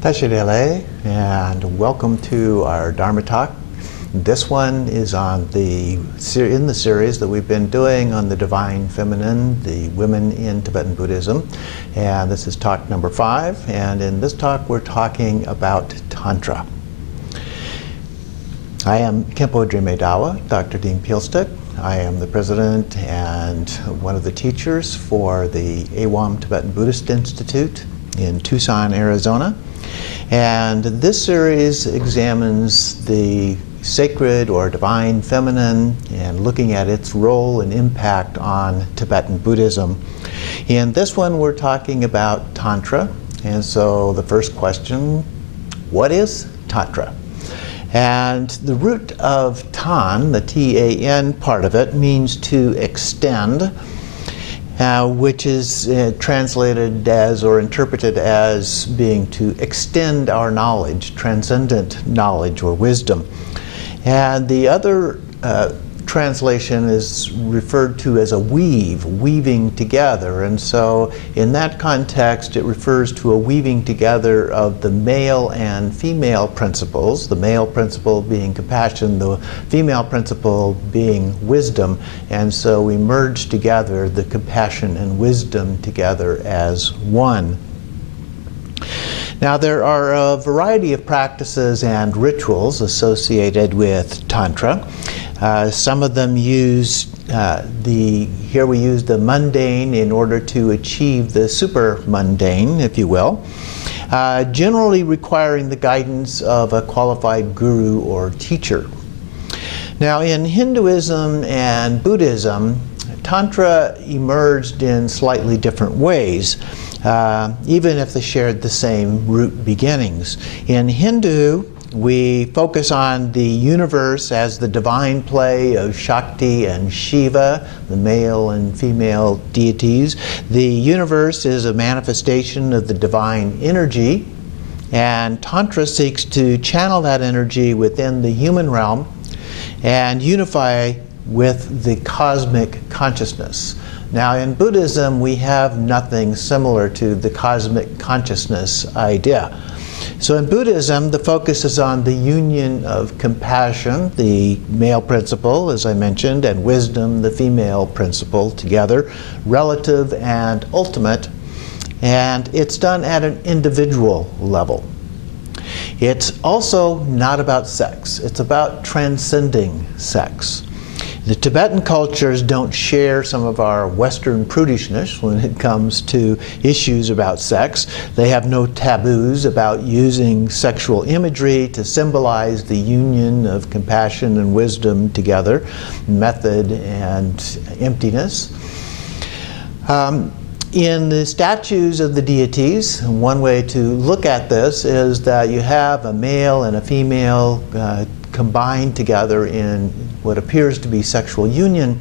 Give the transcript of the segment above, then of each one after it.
Tashidele, and welcome to our Dharma talk. This one is on in the series that we've been doing on the Divine Feminine, the women in Tibetan Buddhism. And this is talk number 5. And in this talk, we're talking about Tantra. I am Khenpo Drime Dawa, Dr. Dean Peelstick. I am the president and one of the teachers for the AWAM Tibetan Buddhist Institute in Tucson, Arizona. And this series examines the sacred or divine feminine and looking at its role and impact on Tibetan Buddhism. In this one, we're talking about Tantra. And so the first question, what is Tantra? And the root of Tan, the T-A-N part of it, means to extend, which is translated as or interpreted as being to extend our knowledge, transcendent knowledge or wisdom. And the other translation is referred to as a weaving together. And so in that context, it refers to a weaving together of the male and female principles, the male principle being compassion, the female principle being wisdom. And so we merge together the compassion and wisdom together as one. Now, there are a variety of practices and rituals associated with Tantra. Some of them use here we use the mundane in order to achieve the super mundane, if you will, generally requiring the guidance of a qualified guru or teacher. Now, in Hinduism and Buddhism, Tantra emerged in slightly different ways, even if they shared the same root beginnings. In Hindu, we focus on the universe as the divine play of Shakti and Shiva, the male and female deities. The universe is a manifestation of the divine energy, and Tantra seeks to channel that energy within the human realm and unify with the cosmic consciousness. Now, in Buddhism, we have nothing similar to the cosmic consciousness idea. So in Buddhism, the focus is on the union of compassion, the male principle, as I mentioned, and wisdom, the female principle, together, relative and ultimate, and it's done at an individual level. It's also not about sex. It's about transcending sex. The Tibetan cultures don't share some of our Western prudishness when it comes to issues about sex. They have no taboos about using sexual imagery to symbolize the union of compassion and wisdom together, method and emptiness. In the statues of the deities, one way to look at this is that you have a male and a female combined together in what appears to be sexual union,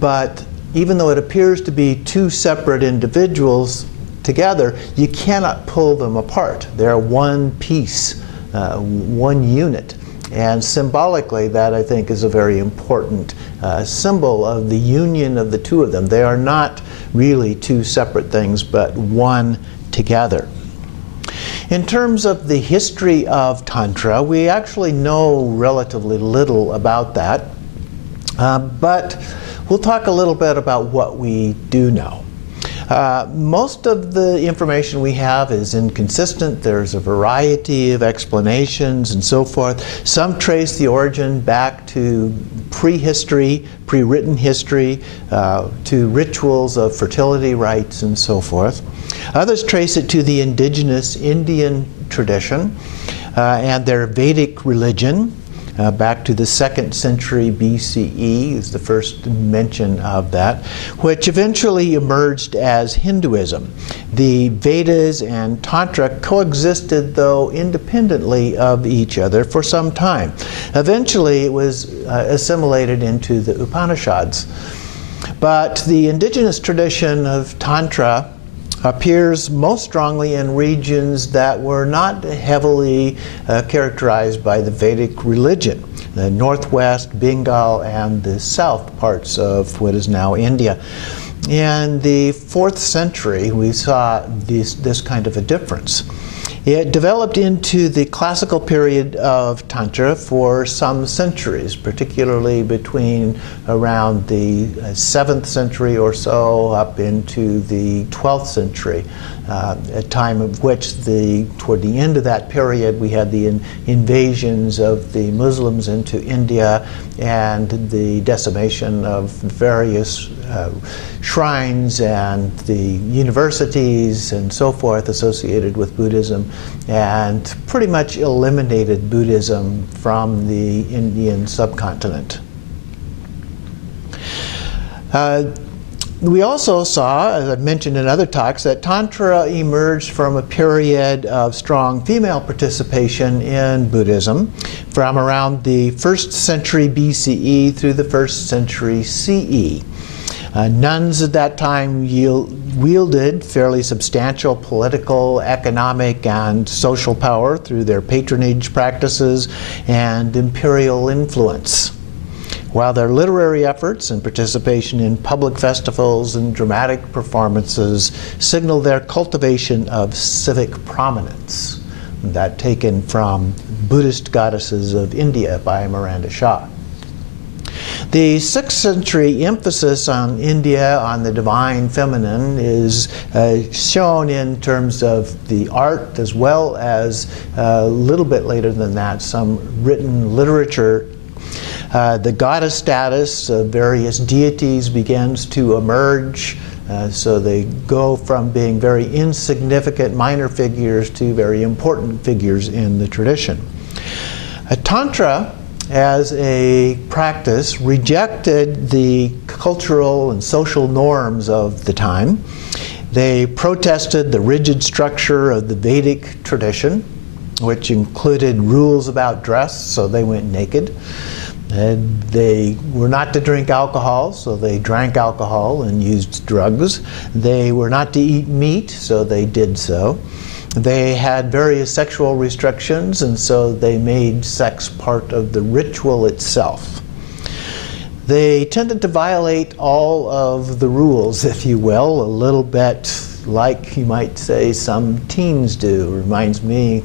but even though it appears to be two separate individuals together, you cannot pull them apart. They're one piece, one unit. And symbolically, that I think is a very important symbol of the union of the two of them. They are not really two separate things, but one together. In terms of the history of Tantra, we actually know relatively little about that, but we'll talk a little bit about what we do know. Most of the information we have is inconsistent. There's a variety of explanations and so forth. Some trace the origin back to prehistory, pre-written history, to rituals of fertility rites and so forth. Others trace it to the indigenous Indian tradition and their Vedic religion. Back to the 2nd century BCE is the first mention of that, which eventually emerged as Hinduism. The Vedas and Tantra coexisted, though, independently of each other for some time. Eventually, it was assimilated into the Upanishads. But the indigenous tradition of Tantra appears most strongly in regions that were not heavily characterized by the Vedic religion, the northwest, Bengal, and the south parts of what is now India. in the 4th century, we saw this kind of a difference. It developed into the classical period of Tantra for some centuries, particularly between around the 7th century or so up into the 12th century, a time of which toward the end of that period we had the invasions of the Muslims into India and the decimation of various shrines and the universities and so forth associated with Buddhism, and pretty much eliminated Buddhism from the Indian subcontinent. We also saw, as I've mentioned in other talks, that Tantra emerged from a period of strong female participation in Buddhism from around the 1st century BCE through the 1st century CE. Nuns at that time wielded fairly substantial political, economic, and social power through their patronage practices and imperial influence, while their literary efforts and participation in public festivals and dramatic performances signal their cultivation of civic prominence, that taken from Buddhist Goddesses of India by Miranda Shaw. The 6th century emphasis on India, on the divine feminine, is shown in terms of the art, as well as a little bit later than that, some written literature. The goddess status of various deities begins to emerge, so they go from being very insignificant minor figures to very important figures in the tradition. Tantra, as a practice, rejected the cultural and social norms of the time. They protested the rigid structure of the Vedic tradition, which included rules about dress, so they went naked. And they were not to drink alcohol, so they drank alcohol and used drugs. They were not to eat meat, so they did so. They had various sexual restrictions, and so they made sex part of the ritual itself. They tended to violate all of the rules, if you will, a little bit like you might say some teens do. Reminds me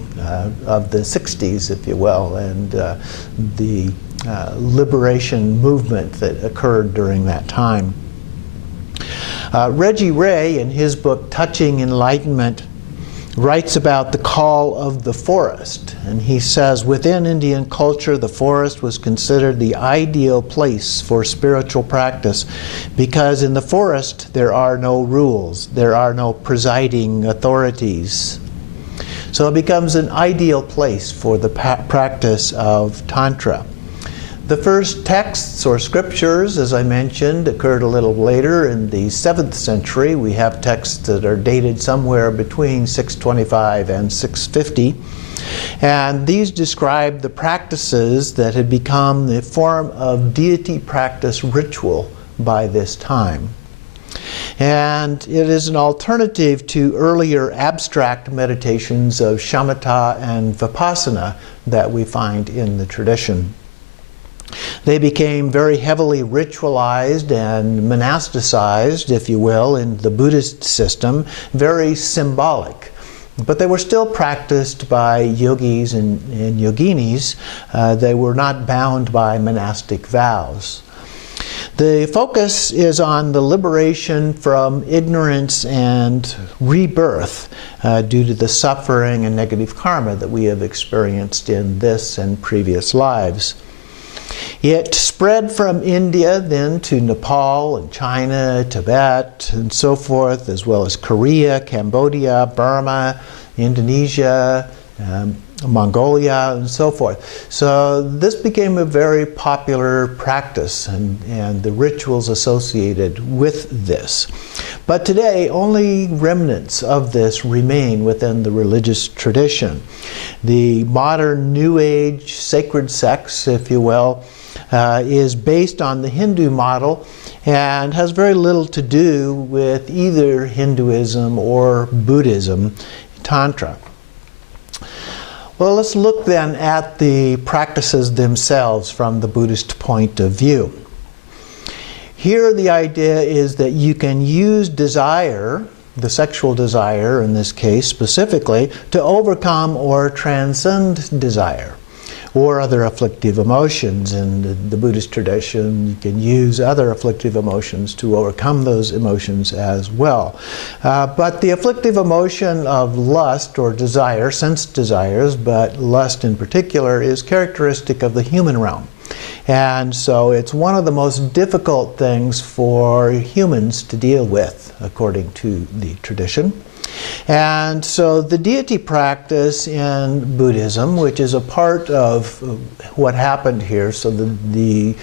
of the 60s, if you will, and the liberation movement that occurred during that time. Reggie Ray, in his book Touching Enlightenment, writes about the call of the forest, and he says, within Indian culture, the forest was considered the ideal place for spiritual practice because in the forest there are no rules, there are no presiding authorities. So it becomes an ideal place for the practice of Tantra. The first texts or scriptures, as I mentioned, occurred a little later in the 7th century. We have texts that are dated somewhere between 625 and 650. And these describe the practices that had become the form of deity practice ritual by this time. And it is an alternative to earlier abstract meditations of shamatha and vipassana that we find in the tradition. They became very heavily ritualized and monasticized, if you will, in the Buddhist system, very symbolic. But they were still practiced by yogis and yoginis. They were not bound by monastic vows. The focus is on the liberation from ignorance and rebirth due to the suffering and negative karma that we have experienced in this and previous lives. It spread from India then to Nepal and China, Tibet, and so forth, as well as Korea, Cambodia, Burma, Indonesia, Mongolia, and so forth. So this became a very popular practice and the rituals associated with this. But today, only remnants of this remain within the religious tradition. The modern New Age sacred sex, if you will, is based on the Hindu model and has very little to do with either Hinduism or Buddhism, Tantra. Well, let's look then at the practices themselves from the Buddhist point of view. Here the idea is that you can use desire, the sexual desire in this case specifically, to overcome or transcend desire or other afflictive emotions. In the Buddhist tradition, you can use other afflictive emotions to overcome those emotions as well. But the afflictive emotion of lust or desire, sense desires, but lust in particular, is characteristic of the human realm. And so it's one of the most difficult things for humans to deal with, according to the tradition. And so the deity practice in Buddhism, which is a part of what happened here, so the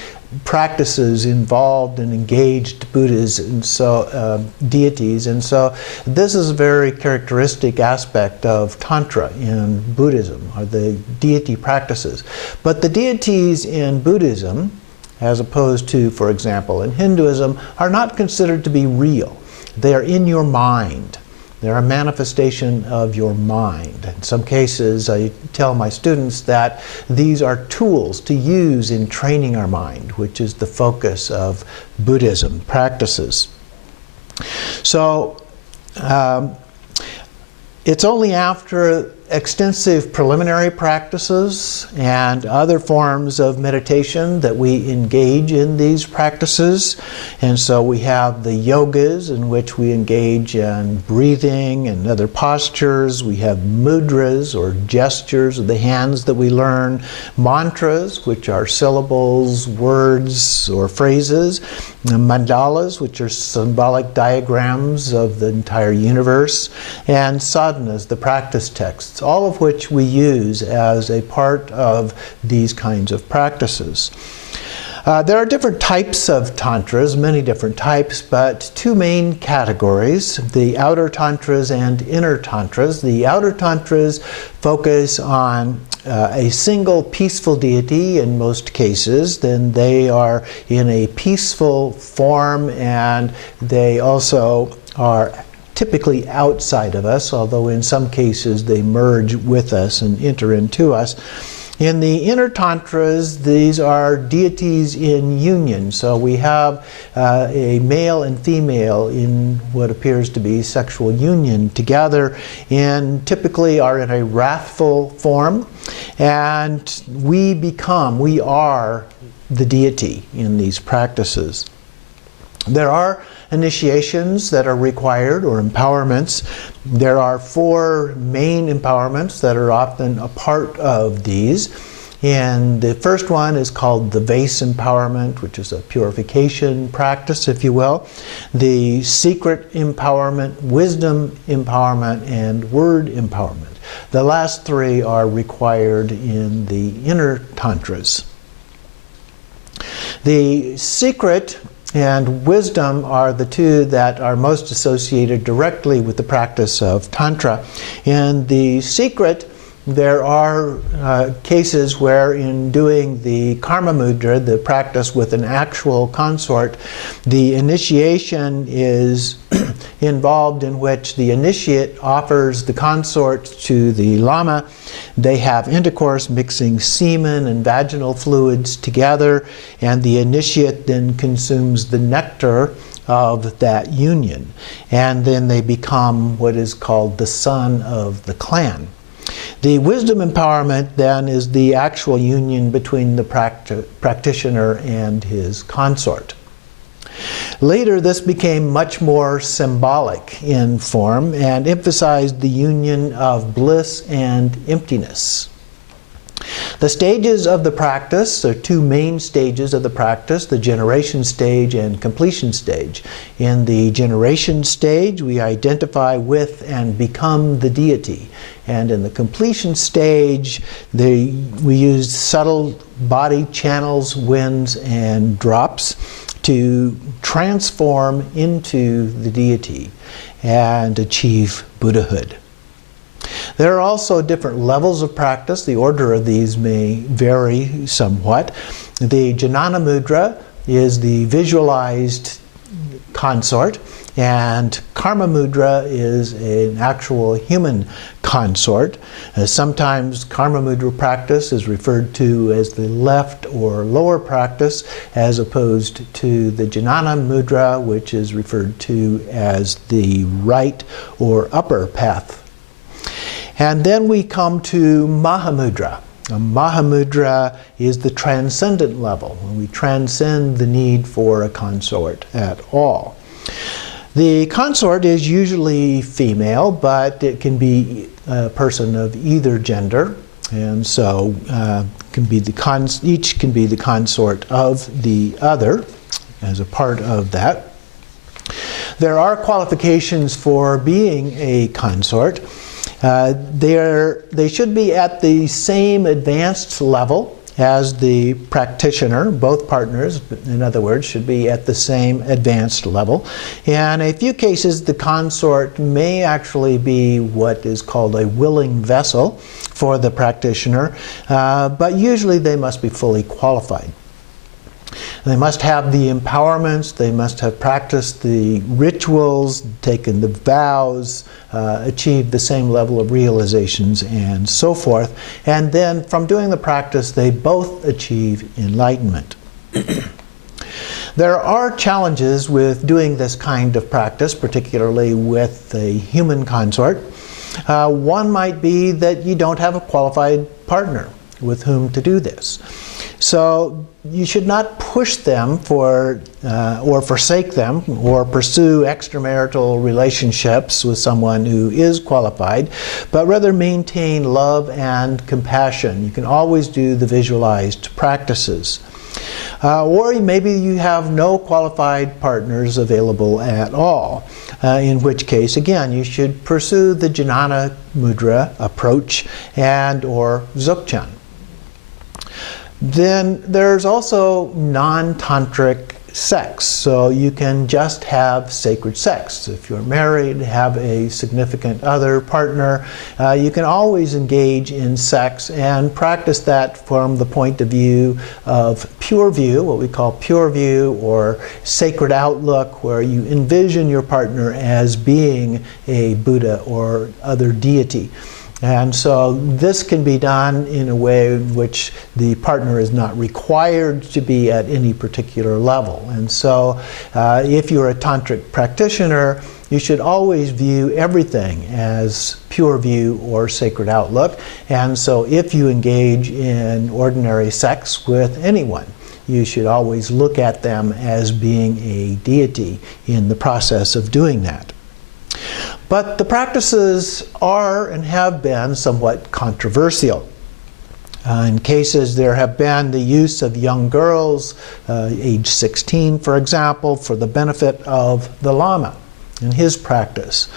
practices involved and engaged Buddhas and so deities, and so this is a very characteristic aspect of Tantra in Buddhism, are the deity practices. But the deities in Buddhism, as opposed to, for example, in Hinduism, are not considered to be real. They are in your mind. They're a manifestation of your mind. In some cases, I tell my students that these are tools to use in training our mind, which is the focus of Buddhism practices. So, it's only after extensive preliminary practices and other forms of meditation that we engage in these practices. And so we have the yogas in which we engage in breathing and other postures. We have mudras or gestures of the hands that we learn. Mantras, which are syllables, words, or phrases. Mandalas, which are symbolic diagrams of the entire universe. And sadhanas, the practice texts, all of which we use as a part of these kinds of practices. There are different types of tantras, many different types, but two main categories, the outer tantras and inner tantras. The outer tantras focus on a single peaceful deity in most cases. Then they are in a peaceful form, and they also are typically outside of us, although in some cases they merge with us and enter into us. In the inner tantras, these are deities in union. So we have a male and female in what appears to be sexual union together, and typically are in a wrathful form. And we are the deity in these practices. There are initiations that are required, or empowerments. There are 4 main empowerments that are often a part of these. And the first one is called the vase empowerment, which is a purification practice, if you will. The secret empowerment, wisdom empowerment, and word empowerment. The last 3 are required in the inner tantras. The secret and wisdom are the 2 that are most associated directly with the practice of Tantra. In the secret, there are cases where in doing the karma mudra, the practice with an actual consort, the initiation is involved, in which the initiate offers the consort to the lama. They have intercourse mixing semen and vaginal fluids together, and the initiate then consumes the nectar of that union. And then they become what is called the son of the clan. The wisdom empowerment then is the actual union between the practitioner and his consort. Later, this became much more symbolic in form and emphasized the union of bliss and emptiness. The stages of the practice, there are 2 main stages of the practice, the generation stage and completion stage. In the generation stage, we identify with and become the deity. And in the completion stage, we use subtle body channels, winds, and drops to transform into the deity and achieve Buddhahood. There are also different levels of practice. The order of these may vary somewhat. The Jnana Mudra is the visualized consort. and karma mudra is an actual human consort. Sometimes karma mudra practice is referred to as the left or lower practice, as opposed to the jnana mudra, which is referred to as the right or upper path. And then we come to Mahamudra. Mahamudra is the transcendent level, when we transcend the need for a consort at all. The consort is usually female, but it can be a person of either gender, and so each can be the consort of the other as a part of that. There are qualifications for being a consort. They should be at the same advanced level as the practitioner. Both partners, in other words, should be at the same advanced level. In a few cases, the consort may actually be what is called a willing vessel for the practitioner, but usually they must be fully qualified. They must have the empowerments, they must have practiced the rituals, taken the vows, achieved the same level of realizations, and so forth. And then from doing the practice, they both achieve enlightenment. There are challenges with doing this kind of practice, particularly with a human consort. One might be that you don't have a qualified partner with whom to do this. So you should not push them or forsake them or pursue extramarital relationships with someone who is qualified, but rather maintain love and compassion. You can always do the visualized practices. Or maybe you have no qualified partners available at all, in which case, again, you should pursue the jnana mudra approach and or dzogchen. Then there's also non-tantric sex, so you can just have sacred sex. If you're married, have a significant other partner, you can always engage in sex and practice that from the point of view of pure view, what we call pure view or sacred outlook, where you envision your partner as being a Buddha or other deity. And so this can be done in a way in which the partner is not required to be at any particular level. And so if you're a tantric practitioner, you should always view everything as pure view or sacred outlook. And so if you engage in ordinary sex with anyone, you should always look at them as being a deity in the process of doing that. But the practices are and have been somewhat controversial. In cases there have been the use of young girls, age 16 for example, for the benefit of the Lama in his practice.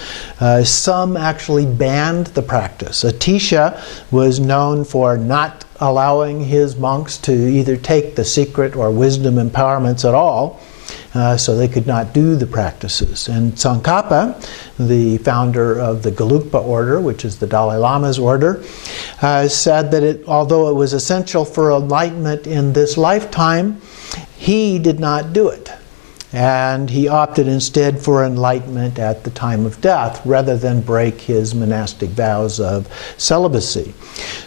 Some actually banned the practice. Atisha was known for not allowing his monks to either take the secret or wisdom empowerments at all. So they could not do the practices. And Tsongkhapa, the founder of the Gelugpa order, which is the Dalai Lama's order, said that although it was essential for enlightenment in this lifetime, he did not do it. And he opted instead for enlightenment at the time of death rather than break his monastic vows of celibacy.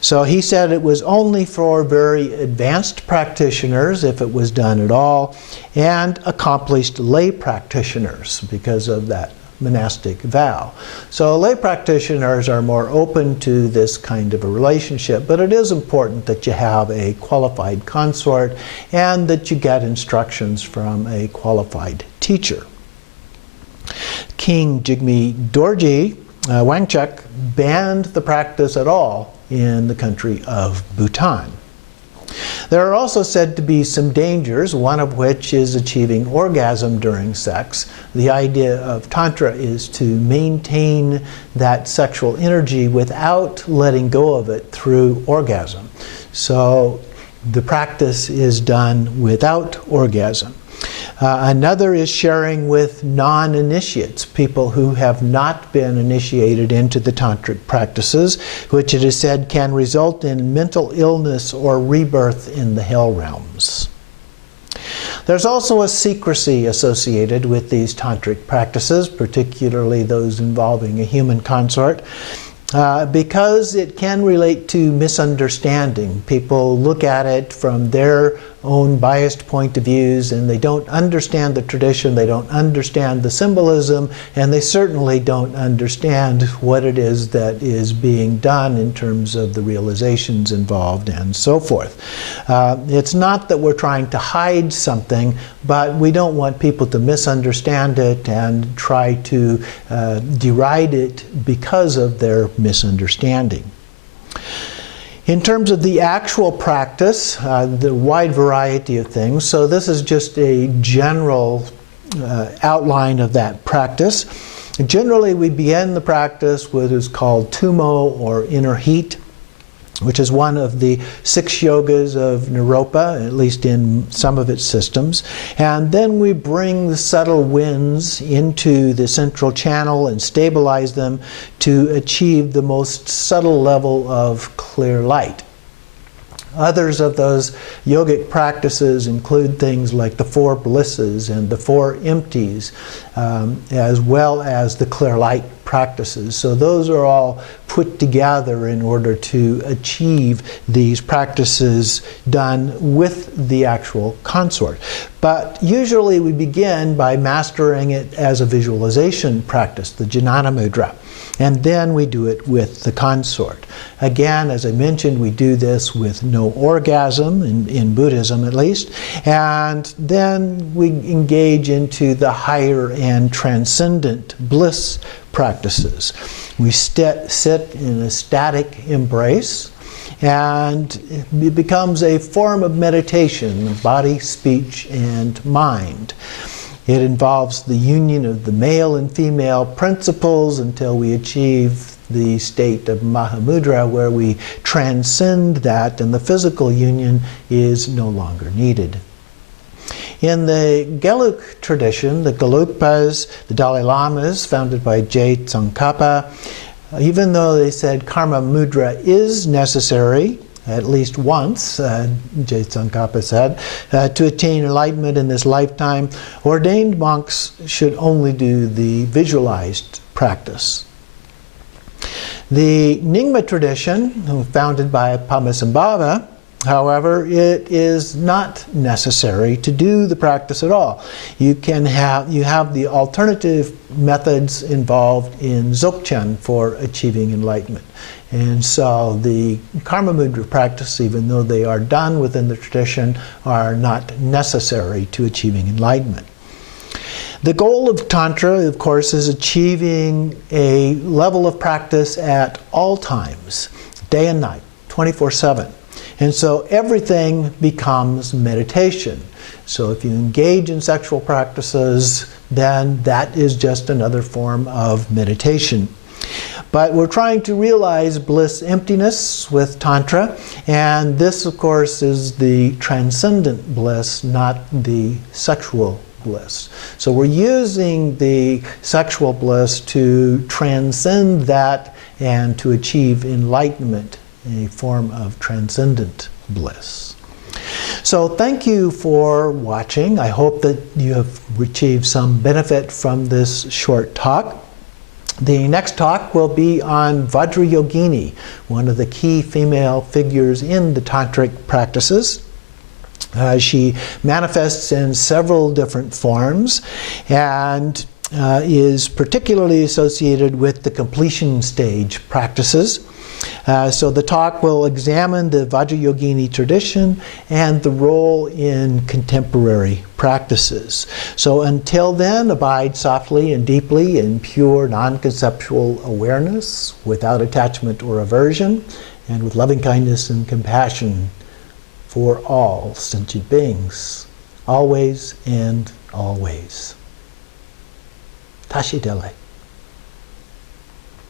So he said it was only for very advanced practitioners, if it was done at all, and accomplished lay practitioners because of that monastic vow. So lay practitioners are more open to this kind of a relationship, but it is important that you have a qualified consort and that you get instructions from a qualified teacher. King Jigme Dorji Wangchuck banned the practice at all in the country of Bhutan. There are also said to be some dangers, one of which is achieving orgasm during sex. The idea of Tantra is to maintain that sexual energy without letting go of it through orgasm. So the practice is done without orgasm. Another is sharing with non-initiates, people who have not been initiated into the tantric practices, which it is said can result in mental illness or rebirth in the hell realms. There's also a secrecy associated with these tantric practices, particularly those involving a human consort, because it can relate to misunderstanding. People look at it from their own biased point of views, and they don't understand the tradition, they don't understand the symbolism, and they certainly don't understand what it is that is being done in terms of the realizations involved and so forth. It's not that we're trying to hide something, but we don't want people to misunderstand it and try to deride it because of their misunderstanding. In terms of the actual practice, the wide variety of things, so this is just a general outline of that practice. Generally, we begin the practice with what is called tumo, or inner heat, which is one of the 6 yogas of Naropa, at least in some of its systems. And then we bring the subtle winds into the central channel and stabilize them to achieve the most subtle level of clear light. Others of those yogic practices include things like the 4 blisses and the 4 empties, as well as the clear light practices. So those are all put together in order to achieve these practices done with the actual consort. But usually we begin by mastering it as a visualization practice, the Jnana Mudra. And then we do it with the consort. Again, as I mentioned, we do this with no orgasm, in Buddhism at least. And then we engage into the higher and transcendent bliss practices. We sit in a static embrace, and it becomes a form of meditation, body, speech, and mind. It involves the union of the male and female principles until we achieve the state of Mahamudra, where we transcend that and the physical union is no longer needed. In the Gelug tradition, the Gelugpas, the Dalai Lamas, founded by Je Tsongkhapa, even though they said karma mudra is necessary, at least once, Je Tsongkhapa said, to attain enlightenment in this lifetime, ordained monks should only do the visualized practice. The Nyingma tradition, founded by Padmasambhava, however, it is not necessary to do the practice at all. You have the alternative methods involved in Dzogchen for achieving enlightenment. And so the Karma Mudra practice, even though they are done within the tradition, are not necessary to achieving enlightenment. The goal of Tantra, of course, is achieving a level of practice at all times, day and night, 24/7. And so everything becomes meditation. So if you engage in sexual practices, then that is just another form of meditation. But we're trying to realize bliss emptiness with Tantra, and this, of course, is the transcendent bliss, not the sexual bliss. So we're using the sexual bliss to transcend that and to achieve enlightenment, a form of transcendent bliss. So thank you for watching. I hope that you have achieved some benefit from this short talk. The next talk will be on Vajrayogini, one of the key female figures in the tantric practices. She manifests in several different forms and is particularly associated with the completion stage practices. So the talk will examine the Vajrayogini tradition and the role in contemporary practices. So until then, abide softly and deeply in pure non-conceptual awareness, without attachment or aversion, and with loving kindness and compassion for all sentient beings, always and always. Tashi Dele.